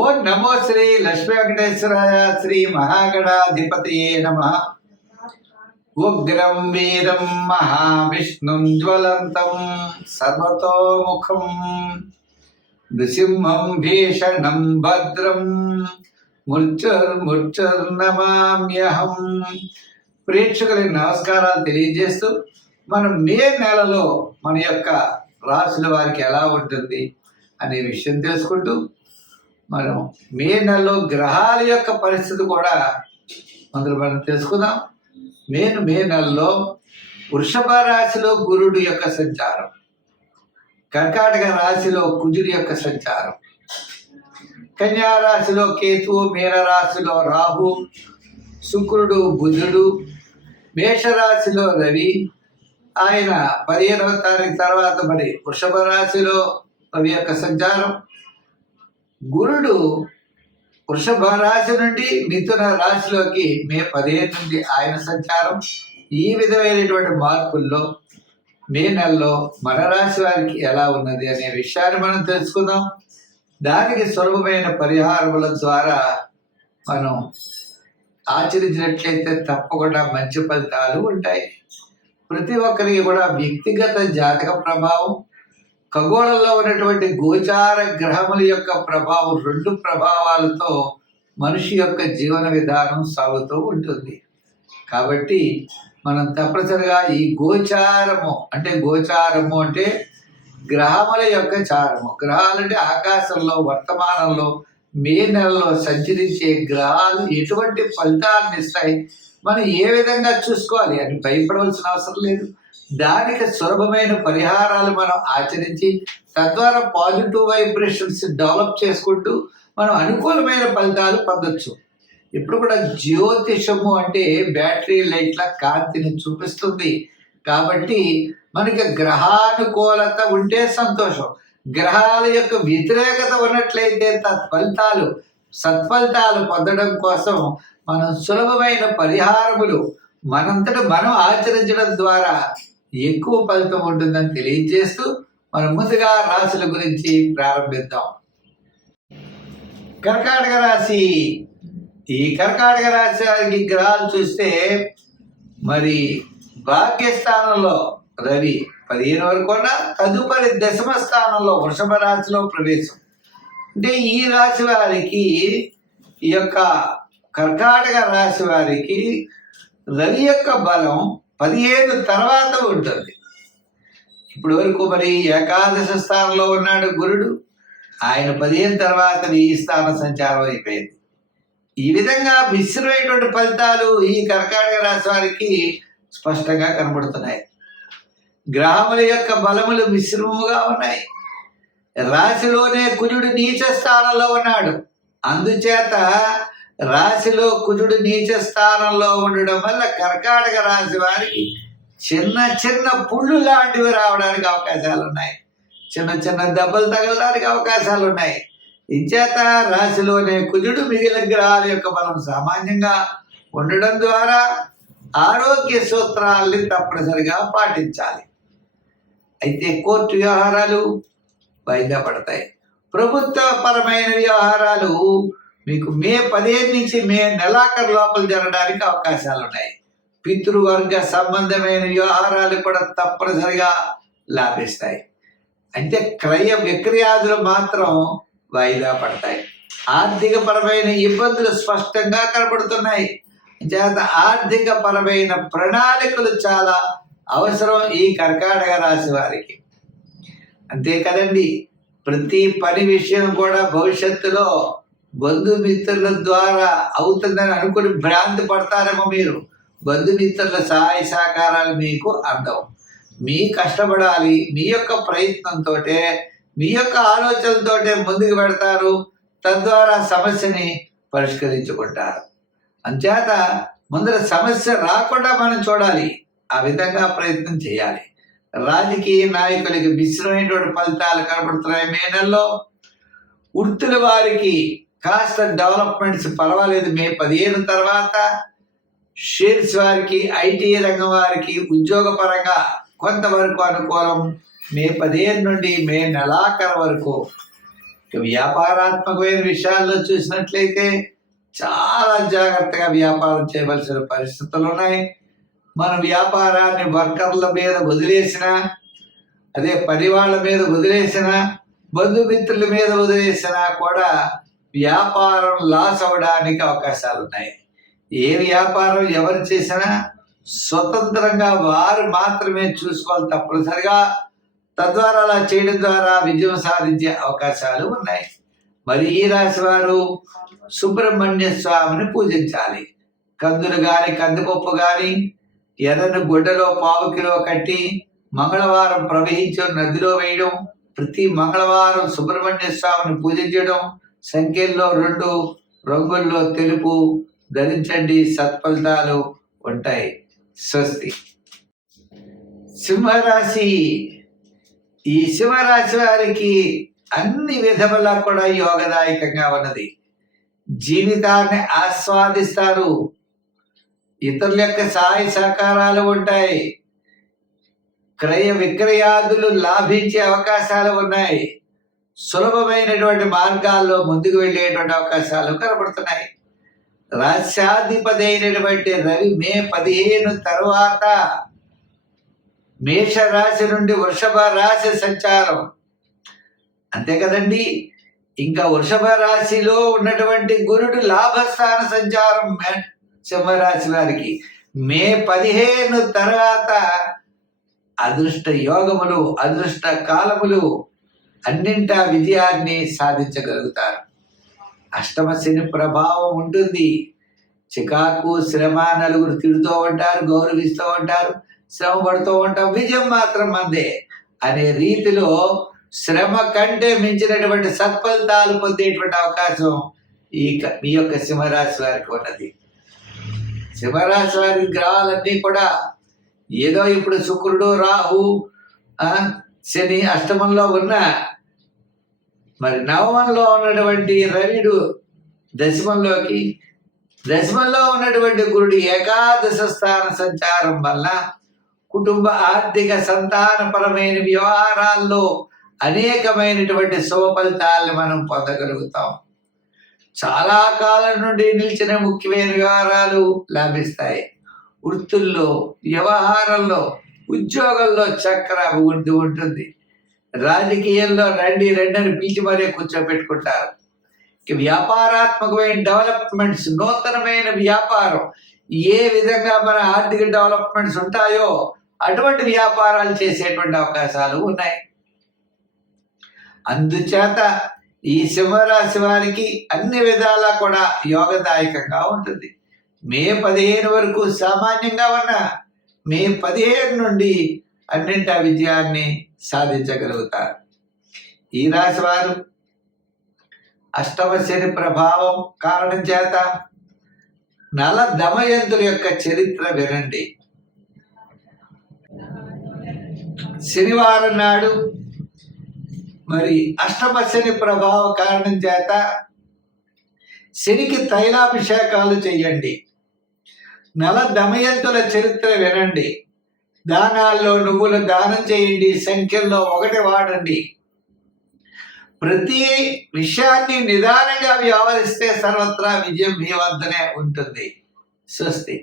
ఓం నమో శ్రీ లక్ష్మీ వెంకటేశ్వరాయ శ్రీ మహాగణాధిపతయే నమః. ఉగ్రం వీరం మహావిష్ణుం జ్వలంతం సర్వతోముఖం నృసింహం భీషణం భద్రం ముర్చుర్నమామ్యహం. ప్రేక్షకులకి నమస్కారాలు తెలియజేస్తూ మనం మే నెలలో మన యొక్క రాశుల వారికి ఎలా ఉంటుంది అనే విషయం తెలుసుకుంటూ మనం మే నెలలో గ్రహాల యొక్క పరిస్థితి కూడా మనం తెలుసుకుందాం. మే నెలలో వృషభ రాశిలో గురుడు యొక్క సంచారం, కర్కాటక రాశిలో కుజుడి యొక్క సంచారం, కన్యా రాశిలో కేతువు, మీన రాశిలో రాహు, శుక్రుడు, బుధుడు, మేషరాశిలో రవి. ఆయన 15వ తారీఖు తర్వాత మరి వృషభ రాశిలో రవి యొక్క సంచారం. గురుడు వృషభ రాశి నుండి మిథున రాశిలోకి మే 15 నుండి ఆయన సంచారం. ఈ విధమైనటువంటి మార్పుల్లో మే నెలలో మన రాశి వారికి ఎలా ఉన్నది అనే విషయాన్ని మనం తెలుసుకుందాం. దానికి సులభమైన పరిహారముల ద్వారా మనం ఆచరించినట్లయితే తప్పకుండా మంచి ఫలితాలు ఉంటాయి. ప్రతి ఒక్కరికి కూడా వ్యక్తిగత జాతక ప్రభావం, ఖగోళంలో ఉన్నటువంటి గోచార గ్రహముల యొక్క ప్రభావం, 2 ప్రభావాలతో మనిషి యొక్క జీవన విధానం సాగుతూ ఉంటుంది. కాబట్టి మనం తప్పనిసరిగా ఈ గోచారము అంటే గ్రహముల యొక్క చారము. గ్రహాలంటే ఆకాశంలో వర్తమానంలో మే నెలలో సంచరించే గ్రహాలు ఎటువంటి ఫలితాలను ఇస్తాయి, మనం ఏ విధంగా చూసుకోవాలి అని భయపడవలసిన అవసరం లేదు. దానికి సులభమైన పరిహారాలు మనం ఆచరించి తద్వారా పాజిటివ్ వైబ్రేషన్స్ డెవలప్ చేసుకుంటూ మనం అనుకూలమైన ఫలితాలు పొందొచ్చు. ఇప్పుడు కూడా జ్యోతిషము అంటే బ్యాటరీ లైట్ల కాంతిని చూపిస్తుంది. కాబట్టి మనకి గ్రహానుకూలత ఉంటే సంతోషం, గ్రహాల యొక్క వ్యతిరేకత ఉన్నట్లయితే సత్ఫలితాలు పొందడం కోసం మనం సులభమైన పరిహారములు మనంతట మనం ఆచరించడం ద్వారా ఎక్కువ ఫలితం ఉంటుందని తెలియజేస్తూ మనం ముందుగా రాశుల గురించి ప్రారంభిద్దాం. కర్కాటక రాశి. ఈ కర్కాటక రాశి వారికి గ్రహాలు చూస్తే మరి భాగ్యస్థానంలో రవి 15 వరకు ఉన్న, తదుపరి 10వ స్థానంలో వృషభ రాశిలో ప్రవేశం. అంటే ఈ రాశి వారికి, ఈ యొక్క కర్కాటక రాశి వారికి రవి యొక్క బలం 15 తర్వాత ఉంటుంది. ఇప్పుడు వరకు మరి ఏకాదశ స్థానంలో ఉన్నాడు గురుడు, ఆయన 15 తర్వాత ఈ స్థాన సంచారం అయిపోయింది. ఈ విధంగా మిశ్రమైనటువంటి ఫలితాలు ఈ కర్కాటక రాశి వారికి స్పష్టంగా కనబడుతున్నాయి. గ్రహముల యొక్క బలములు మిశ్రమముగా ఉన్నాయి. రాశిలోనే కుజుడు నీచ స్థానంలో ఉన్నాడు. అందుచేత రాశిలో కుజుడు నీచ స్థానంలో ఉండడం వల్ల కర్కాటక రాశి వారికి చిన్న చిన్న పుళ్ళు లాంటివి రావడానికి అవకాశాలు ఉన్నాయి, చిన్న చిన్న దెబ్బలు తగలడానికి అవకాశాలు ఉన్నాయి. ఇంచేత రాశిలోనే కుజుడు మిగిలిన గ్రహాల యొక్క బలం సామాన్యంగా ఉండడం ద్వారా ఆరోగ్య సూత్రాల్ని తప్పనిసరిగా పాటించాలి. అయితే కోర్టు వ్యవహారాలు వాయిదా పడతాయి. ప్రభుత్వపరమైన వ్యవహారాలు మీకు మే 15 నుంచి మే నెలాఖరు లోపల జరగడానికి అవకాశాలు ఉన్నాయి. పితృవర్గ సంబంధమైన వ్యవహారాలు కూడా తప్పనిసరిగా లాభిస్తాయి. అంటే క్రయ విక్రయాదులు మాత్రం వాయిదా పడతాయి. ఆర్థిక పరమైన ఇబ్బందులు స్పష్టంగా కనబడుతున్నాయి. చేత ఆర్థిక పరమైన ప్రణాళికలు చాలా అవసరం ఈ కర్కాటక రాశి వారికి. అంతే కదండి, ప్రతి పని విషయం కూడా భవిష్యత్తులో బంధుమిత్రుల ద్వారా అవుతుందని అనుకుని భ్రాంతి పడతారేమో. మీరు బంధుమిత్రుల సహాయ సహకారాలు మీకు అందవు. మీ కష్టపడాలి, మీ యొక్క ప్రయత్నంతో, మీ యొక్క ఆలోచనలతో ముందుకు పెడతారు. తద్వారా సమస్యని పరిష్కరించుకుంటారు. అంచేత ముందర సమస్య రాకుండా మనం చూడాలి, ఆ విధంగా ప్రయత్నం చేయాలి. రాజకీయ నాయకులకి మిశ్రమైనటువంటి ఫలితాలు కనబడుతున్నాయి మే నెలలో. వృత్తుల వారికి కాస్త డెవలప్మెంట్స్ పర్వాలేదు మే 15 తర్వాత. షేర్స్ వారికి, ఐటీ రంగం వారికి ఉద్యోగపరంగా కొంతవరకు అనుకూలం మే 15 నుండి మే నెలాఖరు వరకు. వ్యాపారాత్మకమైన విషయాల్లో చూసినట్లయితే చాలా జాగ్రత్తగా వ్యాపారం చేయవలసిన పరిస్థితులు ఉన్నాయి. మన వ్యాపారాన్ని వర్కర్ల మీద వదిలేసిన, అదే పని వాళ్ళ మీద వదిలేసిన, బంధుమిత్రుల మీద వదిలేసినా కూడా వ్యాపారం లాస్ అవడానికి అవకాశాలు ఉన్నాయి. ఏ వ్యాపారం ఎవరు చేసినా స్వతంత్రంగా వారు మాత్రమే చూసుకోవాలి తప్పనిసరిగా. తద్వారా అలా చేయడం ద్వారా విజయం సాధించే అవకాశాలు ఉన్నాయి. మరి ఈ రాశి వారు సుబ్రహ్మణ్య స్వామిని పూజించాలి. కందులు గాని, కందిపప్పు గాని ఎర్రని గుడ్డలో 1/4 కిలో కట్టి మంగళవారం ప్రవహించే నదిలో వేయడం, ప్రతి మంగళవారం సుబ్రహ్మణ్య స్వామిని పూజించడం, సంఖ్యల్లో 2 రంగుల్లో తెలుపు ధరించండి, సత్ఫలితాలు ఉంటాయి. స్వస్తి. సింహరాశి. ఈ సింహరాశి వారికి అన్ని విధములా కూడా యోగదాయకంగా ఉన్నది. జీవితాన్ని ఆస్వాదిస్తారు. ఇతరుల యొక్క సహాయ సహకారాలు ఉంటాయి. క్రయ విక్రయాదులు లాభించే అవకాశాలు ఉన్నాయి. సులభమైనటువంటి మార్గాల్లో ముందుకు వెళ్ళేటువంటి అవకాశాలు కనబడుతున్నాయి. రాశ్యాధిపతి అయినటువంటి రవి మే 15 తర్వాత మేషరాశి నుండి వృషభ రాశి సంచారం. అంతే కదండి. ఇంకా వృషభ రాశిలో ఉన్నటువంటి గురుడు లాభస్థాన సంచారం సింహరాశి వారికి మే 15 తర్వాత అదృష్ట యోగములు, అదృష్ట కాలములు అన్నింటా విజయాన్ని సాధించగలుగుతారు. అష్టమ శని ప్రభావం ఉంటుంది. చికాకు, శ్రమ, నలుగురు తిడుతూ ఉంటారు, గౌరవిస్తూ ఉంటారు, శ్రమ పడుతూ ఉంటాం, విజయం మాత్రం మందే అనే రీతిలో శ్రమ కంటే మించినటువంటి సత్ఫలితాలు పొందేటువంటి అవకాశం మీ యొక్క సింహరాశి వారికి ఉన్నది. సింహరాశి వారి గ్రహాలన్నీ కూడా ఏదో ఇప్పుడు శుక్రుడు, రాహు, శని అష్టమంలో ఉన్న, మరి నవమంలో ఉన్నటువంటి రవిడు దశమంలో ఉన్నటువంటి గురుడు ఏకాదశ స్థాన సంచారం వల్ల కుటుంబ ఆర్థిక సంతానపరమైన వ్యవహారాల్లో అనేకమైనటువంటి శుభ ఫలితాలను మనం పొందగలుగుతాం. చాలా కాలం నుండి నిలిచిన ముఖ్యమైన వ్యవహారాలు లాభిస్తాయి. వృత్తుల్లో, వ్యవహారంలో, ఉద్యోగంలో చక్ర అభివృద్ధి ఉంటుంది. రాజకీయంలో రండి అని పిలిచి మరీ కూర్చోబెట్టుకుంటారు. వ్యాపారాత్మకమైన డెవలప్మెంట్స్, నూతనమైన వ్యాపారం ఏ విధంగా మన ఆర్థిక డెవలప్మెంట్స్ ఉంటాయో అటువంటి వ్యాపారాలు చేసేటువంటి అవకాశాలు ఉన్నాయి. అందుచేత ఈ సింహరాశి వారికి అన్ని విధాలా కూడా యోగదాయకంగా ఉంటుంది. మే 15 వరకు సామాన్యంగా ఉన్న మే 15 నుండి అన్నింటా విజయాన్ని సాధించగలుగుతారు. ఈ రాశి వారు అష్టమ శని ప్రభావం కారణం చేత నల దమయంతుల యొక్క చరిత్ర వినండి. శనివారం నాడు మరి అష్టమ శని ప్రభావ కారణం చేత శనికి తైలాభిషేకాలు చెయ్యండి. నల దమయంతుల చరిత్ర వినండి. దానాల్లో నువ్వులు దానం చేయండి. సంఖ్యల్లో 1 వాడండి. ప్రతి విషయాన్ని నిదానంగా వ్యవహరిస్తే సర్వత్రా విజయం మీ వద్దనే ఉంటుంది. స్వస్తి.